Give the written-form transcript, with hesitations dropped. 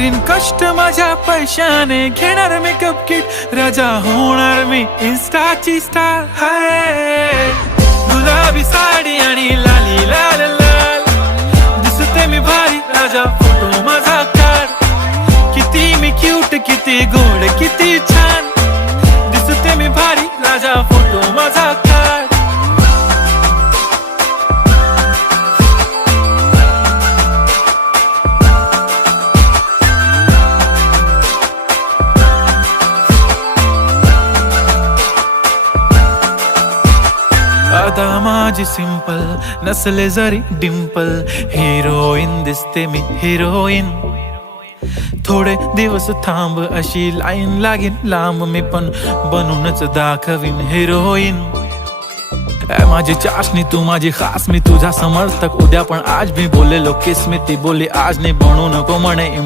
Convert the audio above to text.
करीन कष्ट माझ्या पैशाने, घेणार मेकअप किट, राजा होणार मी इन्स्टाची स्टार. हाय गुलाबी साडी आणि लाली लाल लाल, दिसते मी भारी, राजा फोटो माझा काढ. किती मी क्यूट, किती गोड, किती छान, दिसते मी भारी, राजा फोटो माझा काढ. आता माझी सिंपल, नसले जरी डिंपल, हिरोईन दिसते मी हिरोईन. थोडे दिवस थांब, अशी लाईन लागेल लांब, मी पण बनूनच दाखवीन हिरोईन. माझी चाशनी तू माझी खास, मी तुझा समर्थक उद्या पण आज मी बोललेलो किस मी, ती बोली आज नाही बनू नको म्हणे.